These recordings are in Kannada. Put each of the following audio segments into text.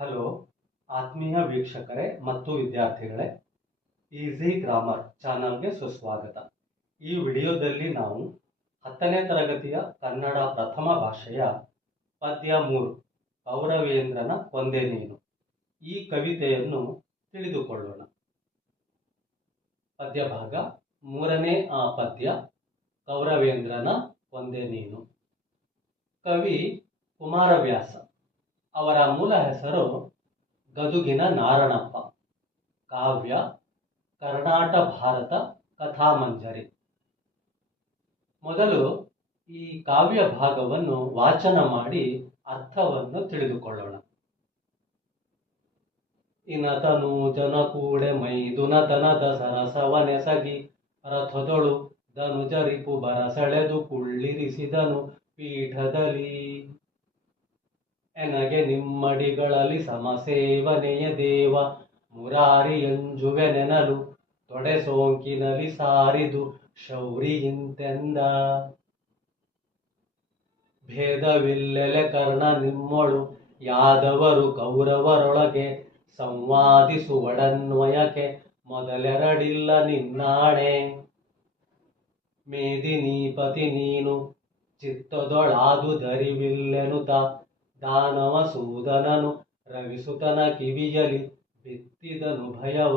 ಹಲೋ ಆತ್ಮೀಯ ವೀಕ್ಷಕರೇ ಮತ್ತು ವಿದ್ಯಾರ್ಥಿಗಳೇ, ಈಸಿ ಗ್ರಾಮರ್ ಚಾನಲ್ಗೆ ಸುಸ್ವಾಗತ. ಈ ವಿಡಿಯೋದಲ್ಲಿ ನಾವು 10ನೇ ತರಗತಿಯ ಕನ್ನಡ ಪ್ರಥಮ ಭಾಷೆಯ ಪದ್ಯ 3 ಕೌರವೇಂದ್ರನ ಕೊಂದೆ ನೀನು ಈ ಕವಿತೆಯನ್ನು ತಿಳಿದುಕೊಳ್ಳೋಣ. ಪದ್ಯ ಭಾಗ 3ನೇ ಪದ್ಯ ಕೌರವೇಂದ್ರನ ಕೊಂದೆ ನೀನು. ಕವಿ ಕುಮಾರವ್ಯಾಸ. ಅವರ ಮೂಲ ಹೆಸರು ಗದುಗಿನ ನಾರಣಪ್ಪ. ಕಾವ್ಯ ಕರ್ನಾಟ ಭಾರತ ಕಥಾಮಂಜರಿ. ಮೊದಲು ಈ ಕಾವ್ಯ ಭಾಗವನ್ನು ವಾಚನ ಮಾಡಿ ಅರ್ಥವನ್ನು ತಿಳಿದುಕೊಳ್ಳೋಣ. ಇನತನು ಜನಕೂಡೆ ಮೈದುನತನದ ಸರಸವನೆಸಗಿ ರಥದೊಳು ಧನುಜರಿಪು ಬರಸೆಳೆದು ಕುಳ್ಳಿರಿಸಿದನು ಪೀಠದಲ್ಲಿ. ಎನಗೆ ನಿಮ್ಮಡಿಗಳಲ್ಲಿ ಸಮಸೇವನೆಯ ದೇವ ಮುರಾರಿಯಂಜುವೆ ನೆನಲು ತೊಡೆ ಸೋಂಕಿನಲ್ಲಿ ಸಾರಿದು ಶೌರಿಯಿಂತೆಂದ. ಭೇದವಿಲ್ಲೆಲೆ ಕರ್ಣ ನಿಮ್ಮೊಳು ಯಾದವರು ಕೌರವರೊಳಗೆ ಸಂವಾದಿಸುವಡನ್ವಯಕ್ಕೆ ಮೊದಲೆರಡಿಲ್ಲ ನಿನ್ನಾಣೆ. ಮೇದಿನೀಪತಿ ನೀನು ಚಿತ್ತದೊಳಾದು ದರಿವಿಲ್ಲೆನುತ ದಾನವ ಸೂದನನು ರವಿಸುತನ ಕಿವಿಯಲಿ ಬಿತ್ತಿದನು ಭಯವ.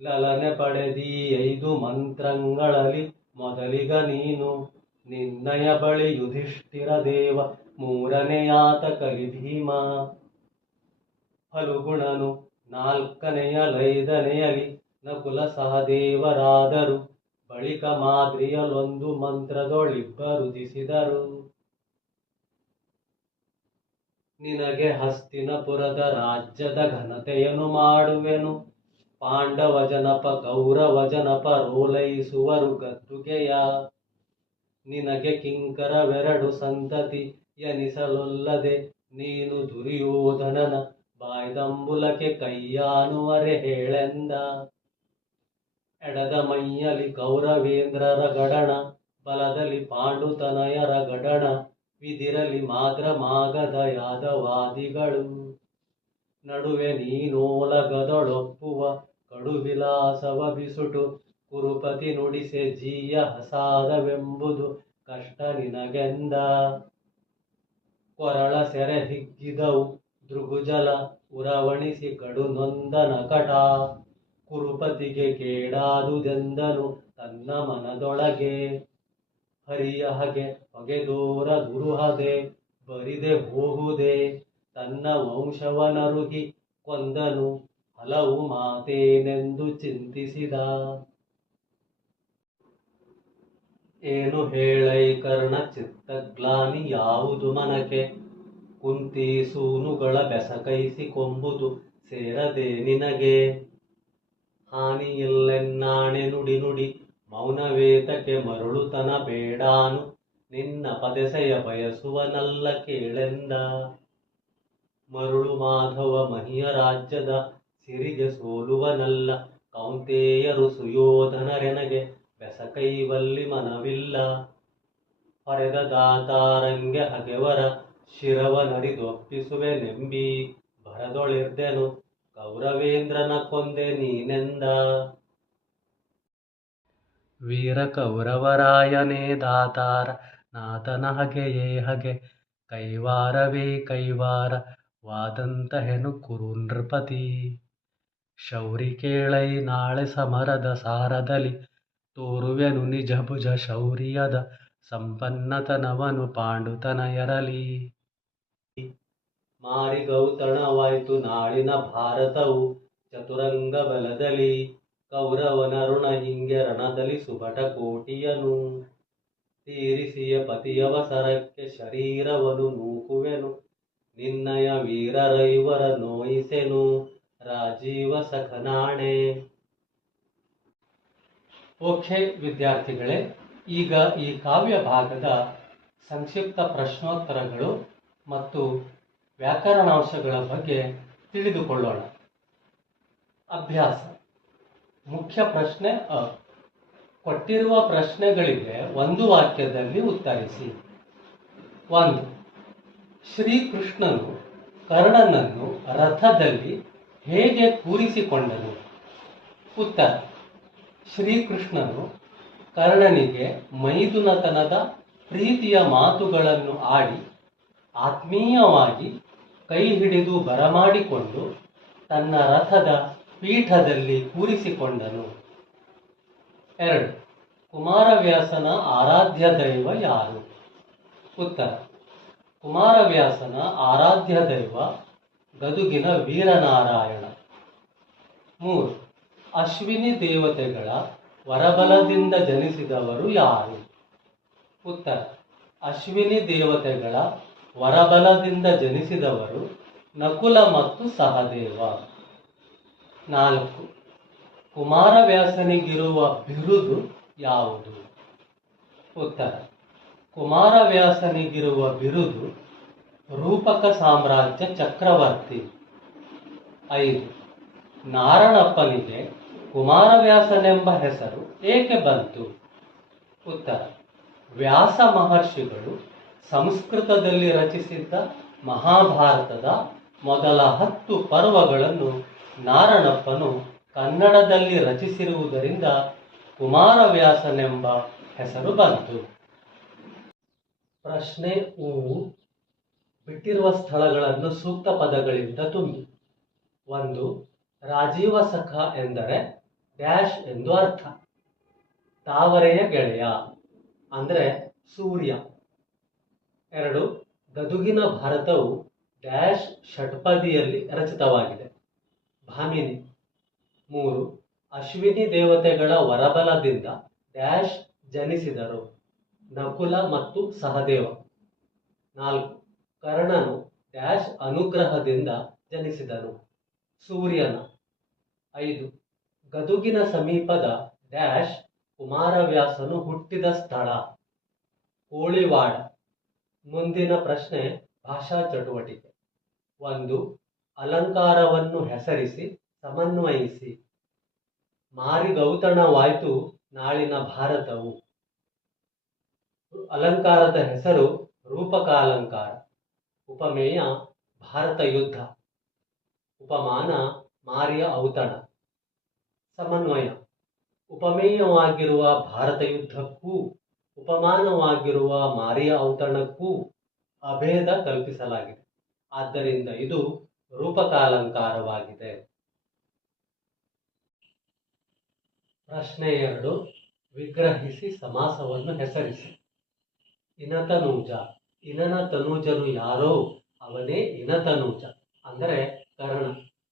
ಲಲನೆ ಪಡೆದೀ 5 ಮಂತ್ರಂಗಳಲ್ಲಿ ಮೊದಲಿಗ ನೀನು ನಿನ್ನಯ ಬಳಿ ಯುಧಿಷ್ಠಿರ ದೇವ ಮೂರನೆಯಾತ ಕಲಿ ಭೀಮ. ಫಲುಗುಣನು 4ನೆಯಲೈದನೆಯಲಿ ನಕುಲ ಸಹದೇವರಾದರು ಬಳಿಕ ಮಾದ್ರಿಯಲೊಂದು ಮಂತ್ರದೊಳಿಬ್ಬರುದಿಸಿದರು. ನಿನಗೆ ಹಸ್ತಿನಪುರದ ರಾಜ್ಯದ ಘನತೆಯನ್ನು ಮಾಡುವೆನು ಪಾಂಡವ ಜನಪ ಕೌರವ ಜನಪ ರೋಲೈಸುವರು ಗದ್ದುಗೆಯ. ನಿನಗೆ ಕಿಂಕರವೆರಡು ಸಂತತಿ ಎನಿಸಲೊಲ್ಲದೆ ನೀನು ದುರ್ಯೋಧನನ ಬಾಯ್ದಂಬುಲಕ್ಕೆ ಕೈಯಾನುವರೆ ಹೇಳೆಂದ. ಎಡದ ಮೈಯಲಿ ಕೌರವೇಂದ್ರರ ಗಡಣ ಬಲದಲ್ಲಿ ಪಾಂಡುತನಯರ ಗಡಣ ವಿದಿರಲಿ ಮಾದ್ರ ಮಾಗದ ಯಾದವಾದಿಗಳು. ನಡುವೆ ನೀನೋಲಗದೊಳೊಪ್ಪುವ ಕಡುವಿಲಾಸವ ಬಿಸುಟು ಕುರುಪತಿ ನುಡಿಸೆ ಜೀಯ ಹಸಾದವೆಂಬುದು ಕಷ್ಟ ನಿನಗೆಂದ. ಕೊರಳ ಸೆರೆ ಹಿಗ್ಗಿದವು ದೃಗುಜಲ ಉರವಣಿಸಿ ಕಡು ನೊಂದನ ಕಟ. ಕುರುಪತಿಗೆ ಕೇಡಾದುದೆಂದನು ತನ್ನ ಮನದೊಳಗೆ. ಹರಿಯ ಹಗೆ ಹೊಗೆದೋರ ದುರುಹದೆ ಬರಿದೆ ಹೋಹುದೆ ತನ್ನ ವಂಶವನರುಹಿ ಕೊಂದನು ಹಲವು ಮಾತೇನೆಂದು ಚಿಂತಿಸಿದ. ಏನು ಹೇಳೈ ಕರ್ಣ ಚಿತ್ತಗ್ಲಾನಿ ಯಾವುದು ಮನಕ್ಕೆ ಕುಂತಿ ಸೂನುಗಳ ಬೆಸಕೈಸಿ ಕೊಂಬುದು ಸೇರದೆ ನಿನಗೆ. ಹಾನಿಯಿಲ್ಲೆನ್ನಾಣೆ ನುಡಿ ನುಡಿ ಮೌನವೇತಕ್ಕೆ ಮರುಳುತನ ಬೇಡಾನು ನಿನ್ನ ಪದೆಸೆಯ ಬಯಸುವನಲ್ಲ ಕೇಳೆಂದ. ಮರುಳು ಮಾಧವ ಮಹಿಯ ರಾಜ್ಯದ ಸಿರಿಗೆ ಸೋಲುವನಲ್ಲ ಕೌಂತೇಯರು ಸುಯೋಧನರೆನಗೆ ಬೆಸಕೈವಲ್ಲಿ ಮನವಿಲ್ಲ. ಹೊರೆದ ದಾತಾರಂಗೆ ಹಗೆವರ ಶಿರವನರಿದೊಪ್ಪಿಸುವೆ ನೆಂಬಿ ಭರದೊಳಿರ್ದೆನು ಕೌರವೇಂದ್ರನ ಕೊಂದೆ ನೀನೆಂದ. ವೀರ ಕೌರವರಾಯನೇ ದಾತಾರ ನಾಥನ ಹಗೆಯೇ ಹಗೆ ಕೈವಾರವೇ ಕೈವಾರ ವಾದಂತಹೆನು ಕುರು ನೃಪತಿ. ಶೌರಿ ಕೇಳೈ ನಾಳೆ ಸಮರದ ಸಾರದಲ್ಲಿ ತೋರುವೆನು ನಿಜ ಭುಜ ಶೌರ್ಯದ ಸಂಪನ್ನತನವನು ಪಾಂಡುತನಯರಲಿ. ಮಾರಿಗೌತಣವಾಯ್ತು ನಾಳಿನ ಭಾರತವು ಚತುರಂಗ ಬಲದಲ್ಲಿ ಕೌರವನರುಣ ಹಿಂಗೆ ರಣದಲ್ಲಿ ಸುಭಟ ಕೋಟಿಯನು. ತೀರಿಸಿಯ ಪತಿಯವಸರಕ್ಕೆ ಶರೀರವನು ನೂಕುವೆನು ನಿನ್ನಯ ವೀರರೈವರ ನೋಯಿಸೆನು ರಾಜೀವ ಸಖನಾಣೆ. ಓಕೆ ವಿದ್ಯಾರ್ಥಿಗಳೇ, ಈಗ ಈ ಕಾವ್ಯ ಭಾಗದ ಸಂಕ್ಷಿಪ್ತ ಪ್ರಶ್ನೋತ್ತರಗಳು ಮತ್ತು ವ್ಯಾಕರಣಾಂಶಗಳ ಬಗ್ಗೆ ತಿಳಿದುಕೊಳ್ಳೋಣ. ಅಭ್ಯಾಸ. ಮುಖ್ಯ ಪ್ರಶ್ನೆ ಅ. ಕೊಟ್ಟಿರುವ ಪ್ರಶ್ನೆಗಳಿಗೆ ಒಂದು ವಾಕ್ಯದಲ್ಲಿ ಉತ್ತರಿಸಿ. 1. ಶ್ರೀಕೃಷ್ಣನು ಕರ್ಣನನ್ನು ರಥದಲ್ಲಿ ಹೇಗೆ ಕೂರಿಸಿಕೊಂಡನು? ಉತ್ತರ: ಶ್ರೀಕೃಷ್ಣನು ಕರ್ಣನಿಗೆ ಮೈದುನತನದ ಪ್ರೀತಿಯ ಮಾತುಗಳನ್ನು ಆಡಿ ಆತ್ಮೀಯವಾಗಿ ಕೈ ಹಿಡಿದು ಬರಮಾಡಿಕೊಂಡು ತನ್ನ ರಥದ ಪೀಠದಲ್ಲಿ ಕೂರಿಸಿಕೊಂಡನು. 2. ಕುಮಾರವ್ಯಾಸನ ಆರಾಧ್ಯ ದೈವ ಯಾರು? ಉತ್ತರ: ಕುಮಾರವ್ಯಾಸನ ಆರಾಧ್ಯ ದೈವ ಗದುಗಿನ ವೀರನಾರಾಯಣ. 3. ಅಶ್ವಿನಿ ದೇವತೆಗಳ ವರಬಲದಿಂದ ಜನಿಸಿದವರು ಯಾರು? ಉತ್ತರ: ಅಶ್ವಿನಿ ದೇವತೆಗಳ ವರಬಲದಿಂದ ಜನಿಸಿದವರು ನಕುಲ ಮತ್ತು ಸಹದೇವ. 4. ಕುಮಾರವ್ಯಾಸನಿಗಿರುವ ಬಿರುದು ಯಾವುದು? ಉತ್ತರ: ಕುಮಾರವ್ಯಾಸನಿಗಿರುವ ಬಿರುದು ರೂಪಕ ಸಾಮ್ರಾಜ್ಯ ಚಕ್ರವರ್ತಿ. 5. ನಾರಣಪ್ಪನಿಗೆ ಕುಮಾರವ್ಯಾಸನೆಂಬ ಹೆಸರು ಏಕೆ ಬಂತು? ಉತ್ತರ: ವ್ಯಾಸ ಮಹರ್ಷಿಗಳು ಸಂಸ್ಕೃತದಲ್ಲಿ ರಚಿಸಿದ್ದ ಮಹಾಭಾರತದ ಮೊದಲ 10 ಪರ್ವಗಳನ್ನು ನಾರಣಪ್ಪನು ಕನ್ನಡದಲ್ಲಿ ರಚಿಸಿರುವುದರಿಂದ ಕುಮಾರವ್ಯಾಸನೆಂಬ ಹೆಸರು ಬಂತು. ಪ್ರಶ್ನೆ ಊ ಬಿಟ್ಟಿರುವ ಸ್ಥಳಗಳನ್ನು ಸೂಕ್ತ ಪದಗಳಿಂದ ತುಂಬಿ. 1. ರಾಜೀವ ಸಖ ಎಂದರೆ ಡ್ಯಾಶ್ ಎಂದು ಅರ್ಥ. ತಾವರೆಯ ಗೆಳೆಯ ಅಂದರೆ ಸೂರ್ಯ. 2. ಗದುಗಿನ ಭಾರತವು ಡ್ಯಾಶ್ ಷಟ್ಪದಿಯಲ್ಲಿ ರಚಿತವಾಗಿದೆ. ಭಾಮಿನಿ. 3. ಅಶ್ವಿನಿ ದೇವತೆಗಳ ವರಬಲದಿಂದ ಡ್ಯಾಶ್ ಜನಿಸಿದರು. ನಕುಲ ಮತ್ತು ಸಹದೇವ. 4. ಕರ್ಣನು ಡ್ಯಾಶ್ ಅನುಗ್ರಹದಿಂದ ಜನಿಸಿದನು. ಸೂರ್ಯನ. 5. ಗದುಗಿನ ಸಮೀಪದ ಡ್ಯಾಶ್ ಕುಮಾರವ್ಯಾಸನು ಹುಟ್ಟಿದ ಸ್ಥಳ. ಕೋಳಿವಾಡ. ಮುಂದಿನ ಪ್ರಶ್ನೆ ಭಾಷಾ ಚಟುವಟಿಕೆ. 1. ಅಲಂಕಾರವನ್ನು ಹೆಸರಿಸಿ ಸಮನ್ವಯಿಸಿ. ಮಾರಿಗೌತಣವಾಯ್ತು ನಾಳಿನ ಭಾರತವು. ಅಲಂಕಾರದ ಹೆಸರು ರೂಪಕಾಲಂಕಾರ. ಉಪಮೇಯ ಭಾರತ ಯುದ್ಧ. ಉಪಮಾನ ಮಾರಿಯ ಔತಣ. ಸಮನ್ವಯ: ಉಪಮೇಯವಾಗಿರುವ ಭಾರತ ಯುದ್ಧಕ್ಕೂ ಉಪಮಾನವಾಗಿರುವ ಮಾರಿಯ ಔತಣಕ್ಕೂ ಅಭೇದ ಕಲ್ಪಿಸಲಾಗಿದೆ. ಆದ್ದರಿಂದ ಇದು ರೂಪಕಾಲಂಕಾರವಾಗಿದೆ. ಪ್ರಶ್ನೆ 2. ವಿಗ್ರಹಿಸಿ ಸಮಾಸವನ್ನು ಹೆಸರಿಸಿ. ಇನತನೂಜ. ಇನನ ತನೂಜರು ಯಾರೋ ಅವನೇ ಇನತನೂಜ ಅಂದರೆ ಕರ್ಣ.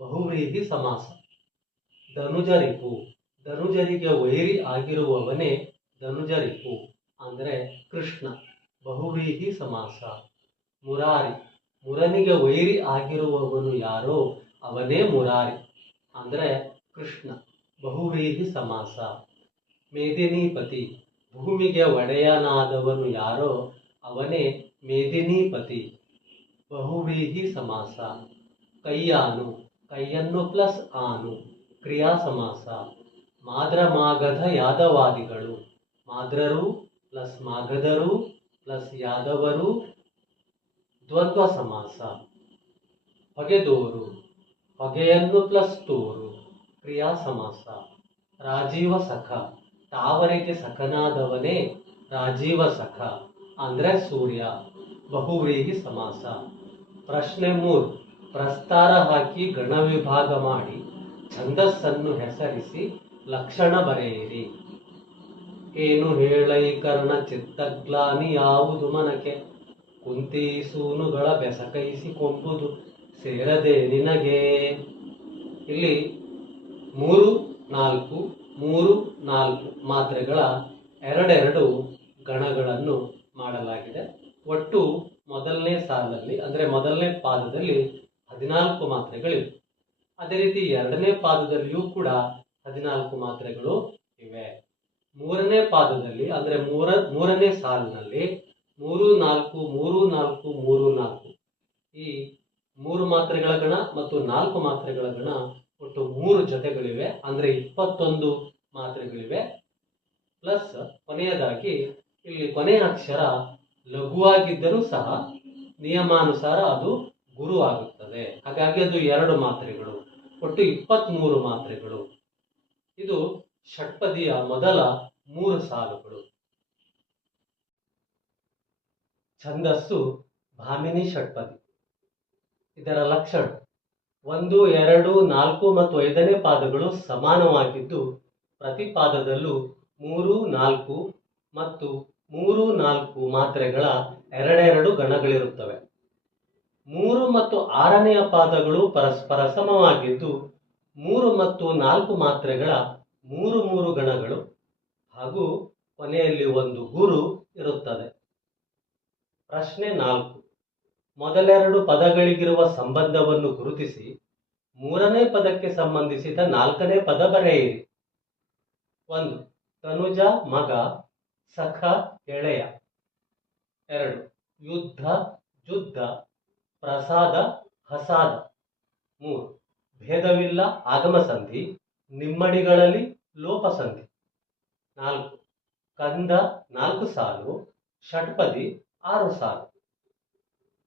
ಬಹುವ್ರೀಹಿ ಸಮಾಸ. ಧನುಜರಿಪು. ಧನುಜರಿಗೆ ವೈರಿ ಆಗಿರುವವನೇ ಧನುಜರಿಪು ಅಂದರೆ ಕೃಷ್ಣ. ಬಹುವ್ರೀಹಿ ಸಮಾಸ. ಮುರಾರಿ. ಮುರನಿಗೆ ವೈರಿ ಆಗಿರುವವನು ಯಾರೋ ಅವನೇ ಮುರಾರಿ ಅಂದರೆ ಕೃಷ್ಣ. ಬಹುವ್ರೀಹಿ ಸಮಾಸ. ಮೇದಿನೀಪತಿ. ಭೂಮಿಗೆ ಒಡೆಯನಾದವನು ಯಾರೋ ಅವನೇ ಮೇದಿನೀಪತಿ. ಬಹುವ್ರೀಹಿ ಸಮಾಸ. ಕಯ್ಯಾನು. ಕೈಯನ್ನು ಪ್ಲಸ್ ಆನು ಕ್ರಿಯಾ ಸಮಾಸ. ಮಾದ್ರ ಮಾಗಧ ಯಾದವಾದಿಗಳು. ಮಾದ್ರರು ಪ್ಲಸ್ ಮಾಗಧರು ಪ್ಲಸ್ ಯಾದವರು ದ್ವಂದ್ವ ಸಮಾಸ. ಹೊಗೆದೋರು. ಹೊಗೆಯನ್ನು ಪ್ಲಸ್ ತೋರು ಕ್ರಿಯಾ ಸಮಾಸ. ರಾಜೀವ ಸಖ. ತಾವರೆಗೆ ಸಖನಾದವನೇ ರಾಜೀವ ಸಖ ಅಂದ್ರೆ ಸೂರ್ಯ. ಬಹುವ್ರೀಹಿ ಸಮಾಸ. ಪ್ರಶ್ನೆ 3. ಪ್ರಸ್ತಾರ ಹಾಕಿ ಗಣ ವಿಭಾಗ ಮಾಡಿ ಛಂದಸ್ಸನ್ನು ಹೆಸರಿಸಿ ಲಕ್ಷಣ ಬರೆಯಿರಿ. ಏನು ಹೇಳೈ ಕರ್ಣ ಚಿತ್ತಗ್ಲಾನಿ ಯಾವುದು ಮನಕೆ, ಕುಂತಿ ಸೂನುಗಳ ಬೆಸಕೈಸಿಕೊಂಬುದು ಸೇರದೆ ನಿನಗೆ. ಇಲ್ಲಿ 3, 4, 3, 4 ಮಾತ್ರೆಗಳ ಎರಡೆರಡು ಗಣಗಳನ್ನು ಮಾಡಲಾಗಿದೆ. ಒಟ್ಟು ಮೊದಲನೇ ಸಾಲಲ್ಲಿ ಅಂದರೆ ಮೊದಲನೇ ಪಾದದಲ್ಲಿ 14 ಮಾತ್ರೆಗಳಿವೆ. ಅದೇ ರೀತಿ ಎರಡನೇ ಪಾದದಲ್ಲಿಯೂ ಕೂಡ 14 ಮಾತ್ರೆಗಳು ಇವೆ. ಮೂರನೇ ಪಾದದಲ್ಲಿ ಅಂದರೆ ಮೂರನೇ ಸಾಲಿನಲ್ಲಿ 3, 4, 3, 4, 3, 4 ಈ 3 ಮಾತ್ರೆಗಳ ಗಣ ಮತ್ತು 4 ಮಾತ್ರೆಗಳ ಗಣ ಒಟ್ಟು 3 ಜೊತೆಗಳಿವೆ. ಅಂದರೆ 21 ಮಾತ್ರೆಗಳಿವೆ. ಪ್ಲಸ್ ಕೊನೆಯದಾಗಿ ಇಲ್ಲಿ ಕೊನೆಯ ಅಕ್ಷರ ಲಘುವಾಗಿದ್ದರೂ ಸಹ ನಿಯಮಾನುಸಾರ ಅದು ಗುರು ಆಗುತ್ತದೆ. ಹಾಗಾಗಿ ಅದು 2 ಮಾತ್ರೆಗಳು, ಒಟ್ಟು 23 ಮಾತ್ರೆಗಳು. ಇದು ಷಟ್ಪದಿಯ ಮೊದಲ 3 ಸಾಲುಗಳು. ಛಂದಸ್ಸು ಭಾಮಿನಿ ಷಟ್ಪದಿ. ಇದರ ಲಕ್ಷಣ 1, 2, 4 ಮತ್ತು 5ನೇ ಪಾದಗಳು ಸಮಾನವಾಗಿದ್ದು ಪ್ರತಿ ಪಾದದಲ್ಲೂ 3, 4 ಮತ್ತು 3, 4 ಮಾತ್ರೆಗಳ 2 ಗಣಗಳಿರುತ್ತವೆ. 3 ಮತ್ತು 6ನೆಯ ಪಾದಗಳು ಪರಸ್ಪರ ಸಮವಾಗಿದ್ದು 3 ಮತ್ತು 4 ಮಾತ್ರೆಗಳ 3 ಗಣಗಳು ಹಾಗೂ ಕೊನೆಯಲ್ಲಿ ಒಂದು ಗುರು ಇರುತ್ತದೆ. ಪ್ರಶ್ನೆ 4. ಮೊದಲೆರಡು ಪದಗಳಿಗಿರುವ ಸಂಬಂಧವನ್ನು ಗುರುತಿಸಿ 3ನೇ ಪದಕ್ಕೆ ಸಂಬಂಧಿಸಿದ 4ನೇ ಪದ ಬರೆಯಿರಿ. 1. ತನುಜ ಮಗ, ಸಖ ಗೆಳೆಯ. 2. ಯುದ್ಧ ಜುದ್ಧ, ಪ್ರಸಾದ ಹಸಾದ. 3. ಭೇದವಿಲ್ಲ ಆಗಮ ಸಂಧಿ, ನಿಮ್ಮಡಿಗಳಲ್ಲಿ ಲೋಪಸಂಧಿ. 4. ಕಂದ 4 ಸಾಲು, ಷಟ್ಪದಿ 6 ಸಾಲು.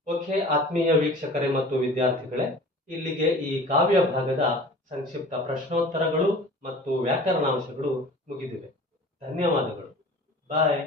ಓಕೆ ಆತ್ಮೀಯ ವೀಕ್ಷಕರೇ ಮತ್ತು ವಿದ್ಯಾರ್ಥಿಗಳೇ, ಇಲ್ಲಿಗೆ ಈ ಕಾವ್ಯ ಭಾಗದ ಸಂಕ್ಷಿಪ್ತ ಪ್ರಶ್ನೋತ್ತರಗಳು ಮತ್ತು ವ್ಯಾಕರಣಾಂಶಗಳು ಮುಗಿದಿವೆ. ಧನ್ಯವಾದಗಳು. ಬಾಯ್.